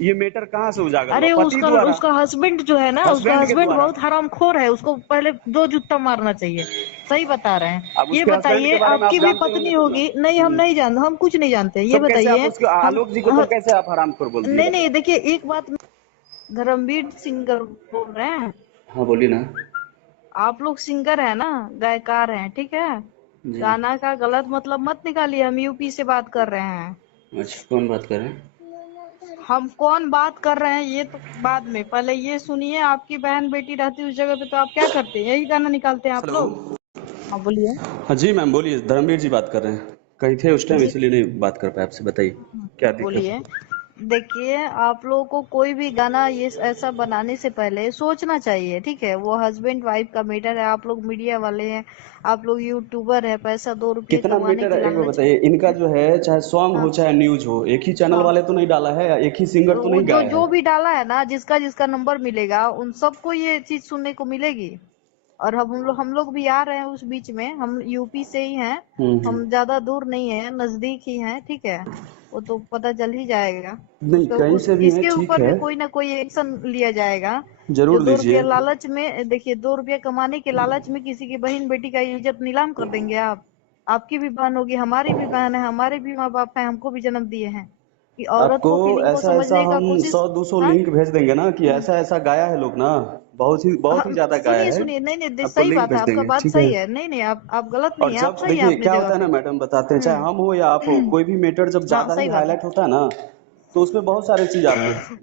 ये मैटर कहाँ से उजागर हुआ? अरे पति उसका द्वारा, उसका हस्बैंड जो है ना, उसका हस्बैंड के हस्बैंड द्वारा। बहुत हरामखोर है, उसको पहले 2 जूता मारना चाहिए। सही बता रहे हैं। अब ये उसके हस्बैंड के बताइए, बारे में आप आपकी भी जानते होंगे पत्नी तब ना। होगी? नहीं, हम नहीं जानते, हम कुछ नहीं जानते। ये तब कैसे आप बताइए। उसके हम आलोक जी को तब कैसे आप हरामखोर बोल दिए, नहीं नहीं, बताइए। देखिए एक बात, धर्मवीर सिंगर बोल रहे हैं। हाँ बोलिए ना। आप लोग सिंगर है ना, गायकार हैं, ठीक है। जी। गाना का गलत मतलब मत निकालिए, हम यूपी से बात कर रहे हैं। अच्छा, कौन बात कर रहे हैं? हम कौन बात कर रहे हैं ये तो बाद में, पहले ये सुनिए। आपकी बहन बेटी रहती उस जगह पे तो आप क्या करते? यही गाना निकालते हैं आप हेलो। लोग? हाँ बोलिए। हाँ जी मैम बोलिए, धर्मवीर जी बात कर रहे हैं। कहीं थे उस टाइम जी, इसलिए नहीं बात कर पाए आपसे, बताइए क्या दिक्कत बोलिए। है। देखिए, आप लोगों को कोई भी गाना ये ऐसा बनाने से पहले सोचना चाहिए, ठीक है। वो हस्बैंड वाइफ का मैटर है। आप लोग मीडिया वाले हैं, आप लोग यूट्यूबर है, पैसा 2 रुपये कितना कमाने मीटर के है एक बार लालच बताइए, इनका में। जो है चाहे सॉन्ग हो हाँ चाहे न्यूज हो, एक ही चैनल हाँ, वाले तो नहीं डाला है, या एक ही सिंगर तो वो नहीं जो गाया जो है। भी डाला है ना, जिसका जिसका नंबर मिलेगा उन सबको ये चीज सुनने को मिलेगी। और हम लोग भी आ रहे हैं उस बीच में, हम यूपी से ही हैं। हम हम्म। ज्यादा दूर नहीं है, नजदीक ही हैं, ठीक है। वो तो पता चल ही जाएगा। नहीं उसका कहीं उस से भी है, इसके ठीक ऊपर है। भी कोई ना कोई एक्शन लिया जाएगा। जो जरूर 2 रुपया लीजिए। लालच में, देखिए, 2 रुपया कमाने के लालच में किसी की बहन बेटी का इज्जत नीलाम कर देंगे आप? आपकी भी बहन होगी, हमारी भी बहन है, हमारे भी माँ बाप है, हमको भी जन्म दिए हैं। कि औरत आपको को फीलिंग को ऐसा ऐसा समझने का हम कोशिश। 100-200 हाँ। लिंक भेज देंगे ना, कि ऐसा ऐसा गाया है लोग ना, बहुत ही ज्यादा गाया सुनिए है। सुनिए, नहीं नहीं, आपको सही लिंक बात है, भेज आपका देंगे, बात ठीक है। सही है। नहीं नहीं, आप गलत और नहीं है, आप जब सही है देखिए अपनी क्या जगह होता है पे। ना मैडम, बताते हैं, चाहे हम्म। हम हो या आप हो, कोई भी मैटर जब हाँ, ज्यादा ही सही बात है। हाईलाइट होता है ना, तो उसमें बहुत सारे चीज आते हैं।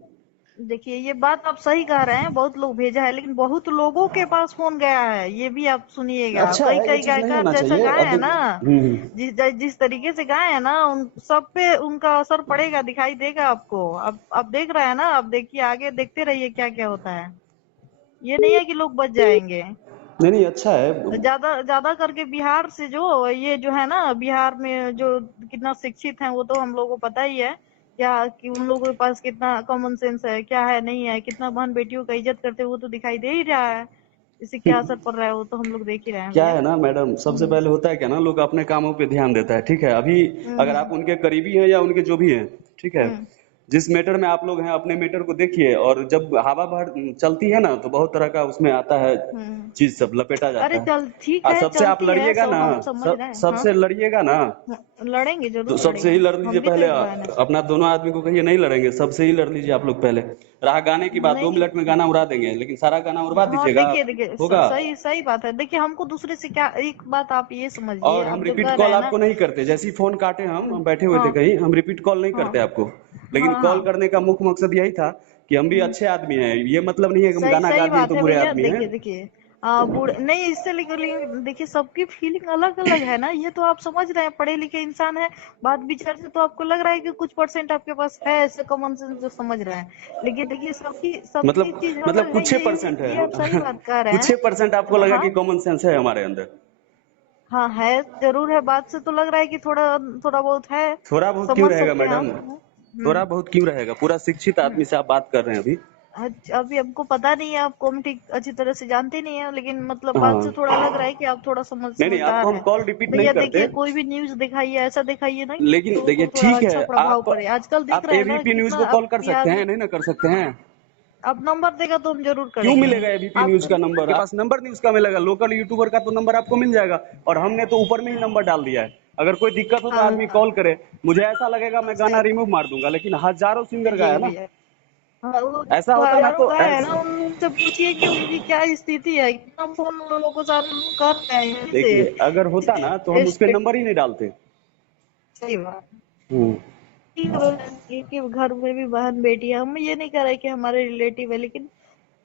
देखिए, ये बात आप सही कह रहे हैं, बहुत लोग भेजा है, लेकिन बहुत लोगों के पास फोन गया है, ये भी आप सुनिएगा। अच्छा कई है, ये कई चीज नहीं गायकार होना जैसा चाहिए, गाए अब हैं ना, देखिए। जिस तरीके से गाए हैं ना, उन सब पे उनका असर पड़ेगा, दिखाई देगा आपको। अब आप देख रहे हैं ना, अब देखिए, आगे देखते रहिए क्या क्या होता है। ये नहीं है कि लोग बच जाएंगे। नहीं नहीं, अच्छा है। ज्यादा ज्यादा करके बिहार से, जो ये जो है ना, बिहार में जो कितना शिक्षित है वो तो हम लोगों को पता ही है। क्या कि उन लोगों के पास कितना कॉमन सेंस है, क्या है नहीं है, कितना बहन बेटियों का इज्जत करते हैं, वो तो दिखाई दे ही रहा है। इससे क्या असर पड़ रहा है वो तो हम लोग देख ही रहे हैं क्या भैया। है ना मैडम, सबसे हम्म पहले होता है क्या ना, लोग अपने कामों पे ध्यान देता है, ठीक है। अभी अगर आप हम्म उनके करीबी हैं या उनके जो भी हैं, ठीक है, हम्म जिस मैटर में आप लोग हैं अपने मैटर को देखिए, और जब हवा भर चलती है ना, तो बहुत तरह का उसमें आता है, हम्म। चीज सब लपेटा अरे जाता है। चल, ठीक है, सबसे आप चलती है लड़िएगा सब, ना, हम समझ रहे हैं। हाँ, सबसे लड़िएगा ना, लड़ेंगे, तो जरूर सबसे ही लड़ेंगे। लड़ लीजिए हम भी तो पहले। एक बहन है। अपना दोनों आदमी को कहिए नहीं लड़ेंगे, सबसे ही लड़ लीजिए आप लोग पहले। रहा गाने की बात, नहीं 2 मिनट में नहीं। गाना उड़ा देंगे, लेकिन सारा गाना उड़वा हाँ, दीजिएगा देखिए आप, देखिए, होगा। सही सही बात है। देखिए, हमको दूसरे से क्या, एक बात आप ये समझिए, और हम आप जो रिपीट कह रहे कॉल हैं ना। आपको नहीं करते, जैसे ही फोन काटे हम बैठे हुए थे हाँ कहीं, हम रिपीट कॉल नहीं हाँ करते आपको। लेकिन हाँ कॉल हाँ। करने का मुख्य मकसद यही था कि हम भी हम्म, अच्छे आदमी हैं, ये मतलब नहीं है कि हम सही गाना गा सही दिए बात तो है बुरे भैया। आदमी हैं। देखिए देखिए, बूढ़े नहीं, इससे लेकर देखिए, सबकी फीलिंग अलग अलग है ना, ये तो आप समझ रहे हैं, पढ़े लिखे इंसान है। बात विचार से तो आपको लग रहा है कि कुछ परसेंट आपके पास है ऐसे कॉमन सेंस जो समझ रहे हैं, लेकिन देखिए, सबकी सबकी चीज मतलब अलग है, कुछ ही ये परसेंट ये आप सही है। बात कह रहे कुछ ही परसेंट आपको हैं। लगा हाँ कि कॉमन सेंस है हमारे अंदर। हाँ, है, जरूर है। बात से तो लग रहा है कि थोड़ा थोड़ा बहुत है। थोड़ा बहुत क्यों समझ रहेगा सकते हैं मैडम, हम। थोड़ा बहुत क्यों रहेगा, पूरा शिक्षित आदमी से आप बात कर रहे हैं अभी। अभी हमको पता नहीं है, आपको हम ठीक अच्छी तरह से जानते नहीं है, लेकिन मतलब बात से हाँ। थोड़ा लग रहा है कि आप थोड़ा नहीं नहीं, आपको समझदार हम हैं। कॉल रिपीट नहीं भैया करते। देखिए, कोई भी न्यूज दिखाइए, ऐसा दिखाइए ना कि लेकिन लोगों देखिए को थोड़ा ठीक है, अच्छा प्रभाव आप पड़े। आजकल दिख आप रहा है ना एबीपी न्यूज कितना, को अब कॉल कर सकते बिहार में। हैं, नहीं ना कर सकते हैं। अब नंबर देगा तो हम जरूर क्यों करेंगे। मिलेगा एबीपी न्यूज आप का नंबर? आपके पास नंबर न्यूज का मिलेगा, लोकल यूट्यूबर का तो नंबर आपको मिल जाएगा। और हमने तो ऊपर में ही नंबर डाल दिया है, अगर कोई दिक्कत हो तो हाँ आदमी हाँ कॉल करे। मुझे ऐसा लगेगा हाँ, मैं गाना सही। रिमूव मार दूंगा, लेकिन हजारों सिंगर जी गाया ना। भैया। हाँ, वो ऐसा जो होता ना हजारों तो गाय है ना, उनसे पूछिए कि उनकी क्या स्थिति है, कितना फोन उन लोगों को सारे लोग कर रहे हैं यहीं से। देखिए, अगर होता ना तो हम उस पे टेस्ट। नंबर ही नहीं डालते। सही बात। हम्म। ठीक है कि घर में भी बहन बेटी है, हम ये नहीं कह रहे कि हमारे रिलेटिव है, लेकिन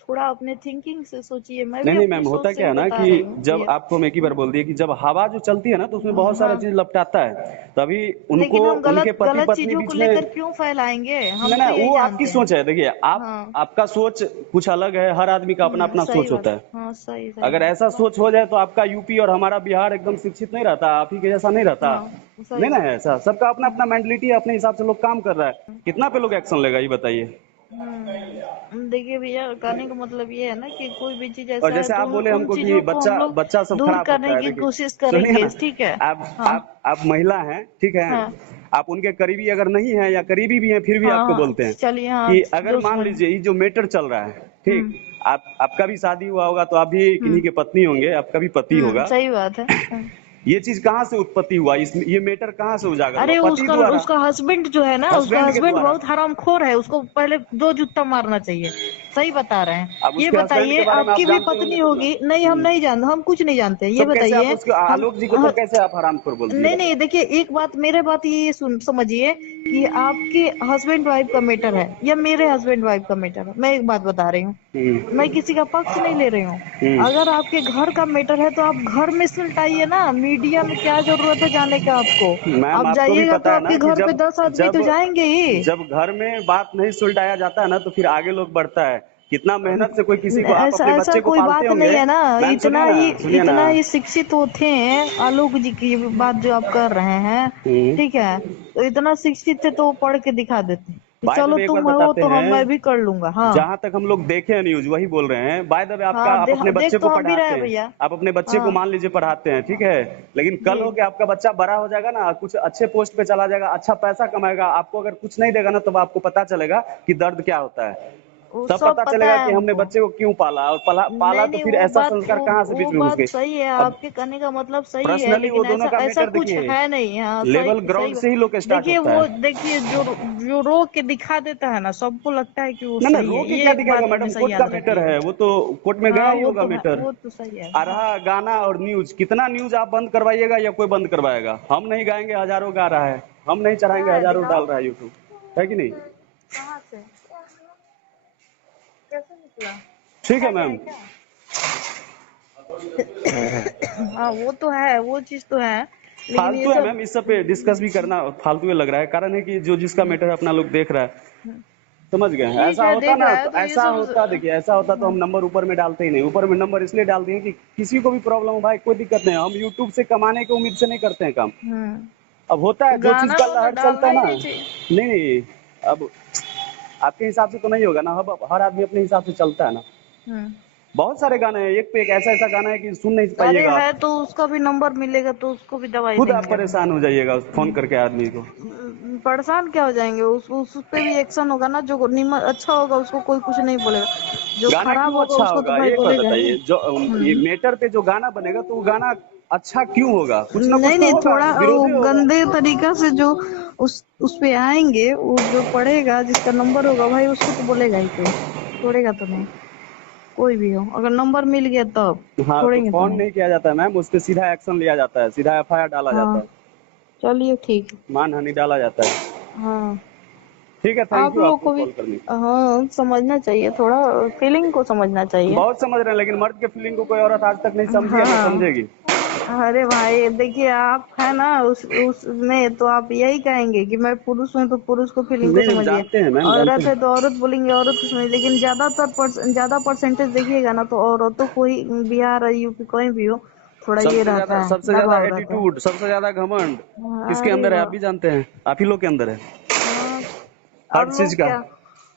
थोड़ा अपने थिंकिंग से सोचिए। मैं नहीं भी नहीं अपनी मैम, सोच होता से क्या ही है ना बता कि रही हूँ जब भैया। आपको हम एक ही बार बोल दिए कि जब हवा जो चलती है ना, तो उसमें बहुत सारा हाँ, चीज लपटाता है, तभी उनको, लेकिन हम उनके गलत पति गलत पत्नी चीजों को बीच में। लेकर क्यों फैलाएंगे? ना हम ना, तो यही वो आपकी जानते हैं। सोच है, देखिए आप, हाँ। आपका सोच कुछ अलग है, हर आदमी का अपना अपना सही सोच बात। होता है। हाँ, सही सही अगर बात। ऐसा सोच हो जाए तो आपका यूपी और हमारा बिहार एकदम शिक्षित नहीं रहता, आप ही के जैसा नहीं रहता। हाँ, सही नहीं ना बात। है ऐसा, सबका अपना अपना मेंटलिटी है, अपने हिसाब से लोग काम कर रहा है। कितना पे लोग एक्शन लेगा ये बताइए। देखिए भैया, कहने का मतलब ये है ना कि कोई भी चीज और ऐसा है जैसे तो आप बोले उन हमको कि चीजों को हम बच्चा लोग बच्चा सब दूर खराब होता करने है, की देखिए कोशिश सुनिए करेंगे, ना, ठीक है। आप हाँ आप आप महिला हैं, ठीक है। हाँ आप उनके करीबी अगर नहीं है या करीबी भी हैं फिर भी हाँ आपको हाँ बोलते हैं चलिए हाँ कि अगर जो मान समझ लीजिए ये जो मैटर चल रहा है, ठीक, हम्म आपका भी शादी हुआ होगा तो आप भी किन्हीं के पत्नी होंगे, आपका भी पति होगा। सही बात है ये चीज कहाँ से उत्पत्ति हुआ, इस ये मैटर कहाँ से उजागर हुआ? अरे पति उसका द्वारा, उसका हस्बैंड जो है ना, उसका हस्बैंड के हस्बैंड द्वारा। बहुत हरामखोर है, उसको पहले 2 जूता मारना चाहिए। सही बता रहे हैं। अब ये उसके हस्बैंड के बताइए बारे में आप आपकी भी जानते होंगे पत्नी तब ना। होगी? नहीं हम नहीं जानते, हम कुछ नहीं जानते। ये तब कैसे आप बताइए उसको, हम आलोक जी को तब कैसे आप हरामखोर बोल दिए नहीं नहीं बताइए? देखिए एक बात, मेरे बात ये समझिए कि आपके हस्बैंड वाइफ का मैटर है या मेरे हस्बैंड वाइफ का मैटर है। मैं एक बात बता रही हूँ, हम्म मैं किसी का पक्ष नहीं ले रही हूँ। हम्म अगर आपके घर का मैटर है तो आप घर में सुलटाइए ना, मीडिया में क्या जरूरत है जाने का आपको? मैम आप आपको भी जाइएगा तो पता है ना आपके कि घर पे जब 10 आदमी तो जब जाएंगे ही। जब घर में बात नहीं सुलझाया जाता है ना तो फिर आगे लोग बढ़ता है। कितना मेहनत से कोई किसी को, आप ऐसा अपने ऐसा बच्चे को कोई पालते बात नहीं होंगे। है ना। मैम सुनिए ना। इतना ही शिक्षित वो थे आलोक जी की बात जो आप कर रहे हैं, ठीक है? तो इतना शिक्षित थे तो वो पढ़ के दिखा देते कि बाय द चलो वे एक बात तुम हो बताते तो हम हैं, मैं भी कर लूंगा। हाँ जहां तक हम लोग देखे हैं न्यूज वही बोल रहे हैं। बाय द वे आपका, हाँ आप अपने देख बच्चे तो को हम भी रहे पढ़ाते हैं हैं, भैया। आप अपने बच्चे को हाँ मान लीजिए पढ़ाते हैं, ठीक है, लेकिन कल जी हो के आपका बच्चा बड़ा हो जाएगा ना, कुछ अच्छे पोस्ट पे चला जाएगा, अच्छा पैसा कमाएगा, आपको अगर कुछ नहीं देगा ना तब आपको पता चलेगा कि दर्द क्या होता है। वो तब सब पता पता चलेगा है कि हमने हमको। बच्चे को क्यों पाला, और पाला नहीं तो नहीं फिर ऐसा संस्कार कहाँ से बीच वो में घुस बात गए। सही है, अब आपके कहने का मतलब सही है, पर्सनली वो लेकिन दोनों ऐसा का ऐसा मैटर कुछ देखिए, है नहीं। हाँ लेवल सही सही ग्राउंड बात। से ही लोग स्टार्ट देखिए होता वो है। देखिए जो रो के दिखा देता है ना, सबको लगता है कि वो ना ना, सही रो है। के ये क्या एक दिखाएगा बात मैडम, हमेशा कोर्ट का याद मैटर रखिएगा। है, वो तो कोर्ट में गया हाँ ही होगा मैटर। वो तो सही है। आ रहा गाना और न्यूज, कितना न्यूज आप बंद करवाइएगा या कोई बंद करवाएगा? हम नहीं गाएंगे, हजारों गा रहा है, हम नहीं क्या चढ़ाएंगे, है हजारों डाल दिखाओ, रहा है यूट्यूब, है कि नहीं? कहाँ से कैसे निकला? ठीक है आ गया है मैम। क्या? हाँ वो तो है, वो चीज तो है, लेकिन ये फालतू है सब मैम, इस सब पे डिस्कस भी करना फालतू ही लग रहा है। कारण है कि जो जिसका मैटर है अपना लोग देख रहा है, समझ गए? ठीक ऐसा है होता देख ना रहा है तो, तो ये ऐसा सब होता, देखिए ऐसा होता तो हम नंबर ऊपर में डालते ही नहीं। ऊपर में नंबर इसलिए डालते हैं कि किसी को भी प्रॉब्लम हो भाई, कोई दिक्कत नहीं, हम यूट्यूब से कमाने की उम्मीद से नहीं करते हैं काम। हम्म अब होता तो है जो चीज गाना का वाना लहर चलता डालना है ही ना, नहीं चाहिए। नहीं नहीं, अब आपके हिसाब से तो नहीं होगा ना, अब हर आदमी अपने हिसाब से चलता है ना। हम्म बहुत सारे गाने हैं, एक पे एक ऐसा ऐसा गाना है कि सुन नहीं अरे पाइएगा आप, है तो उसका भी नंबर मिलेगा तो उसको भी दवाई खुद आप देंगे हम। परेशान हो जाइएगा फोन करके आदमी को। परेशान क्या हो जाएंगे? उस पे भी एक्शन होगा ना, जो निमन अच्छा होगा उसको कोई कुछ नहीं बोलेगा, जो गाना खराब क्यों होगा अच्छा उसको तो होगा, भाई एक बात बोलेगा ही। बताइए, जो ये हम्म मेटर पे जो गाना बनेगा तो वो गाना अच्छा क्यों होगा? कुछ ना कुछ नहीं तो नहीं होगा, थोड़ा वो विरोधी होगा। गंदे तरीका से जो उस पे आएंगे, वो जो पढ़ेगा जिसका नंबर होगा भाई उसको तो बोलेगा ही, कोई छोड़ेगा तो नहीं। कोई भी हो अगर नंबर मिल गया तब हाँ तो छोड़ेंगे तो फोन नहीं। नहीं किया जाता है मैम, उस पर सीधा एक्शन लिया जाता है, सीधा एफआईआर डाला जाता हाँ है, चलिए ठीक है। मानहानि डाला जाता है। हाँ ठीक है, थैंक आप यू लोग आपको को भी कॉल करने के हाँ समझना चाहिए, थोड़ा फीलिंग को समझना लिए। चाहिए। बहुत समझ रहे हैं, लेकिन मर्द के फीलिंग को कोई औरत आज तक नहीं समझी है, ना हाँ समझेगी। अरे भाई देखिए आप है ना उसमें तो आप यही कहेंगे कि मैं पुरुष हूँ तो पुरुष को फीलिंग को नहीं, हम समझिए, जानते हैं मैम, जानते औरत है हैं। तो औरत बोलेंगे औरत को समझिए। लेकिन ज्यादा परसेंटेज देखिएगा ना तो औरतों को ही, बिहार यूपी कोई भी हो, थोड़ा ये रहता है, सबसे ज्यादा दबाव रहता है। एटीट्यूड, सबसे ज्यादा घमंड किसके अरे अंदर है? आप वाह। भी जानते हैं, आप ही लोग के अंदर है हाँ हर चीज का।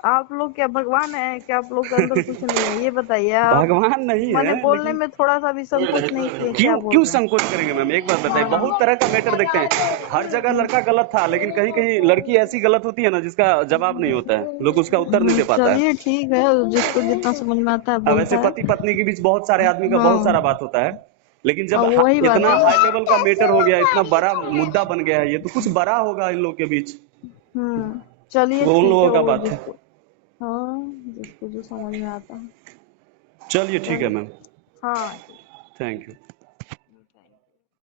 आप लोग क्या भगवान है कि आप लोग के अंदर कुछ नहीं है? ये बताइए आप। भगवान नहीं मैंने है बोलने लेकिन में थोड़ा सा भी संकोच नहीं किए, क्या क्यों बोल क्यों रहे हैं? संकोच करेंगे मैम? एक बात बताइए, हाँ बहुत तरह का मैटर देखते हैं, हर जगह लड़का गलत था, लेकिन कहीं कहीं लड़की ऐसी गलत होती है ना जिसका जवाब नहीं होता है, लोग उसका उत्तर नहीं दे पाता है। चलिए ठीक है, जिसको जितना समझ में आता है अब बोलता ऐसे है। पति पत्नी के बीच बहुत सारे आदमी का बहुत सारा हाँ बात होता है, लेकिन जब अब वही बात इतना है। हाई लेवल का मैटर हो गया, इतना बड़ा मुद्दा बन गया है, ये तो कुछ बड़ा होगा इन लोग के बीच, चलिए वो उन ठीक है, लोगों का वो बात है। जिसको हाँ जिसको जो समझ में आता है। चलिए ठीक है चलिए मैम, हाँ। Thank you.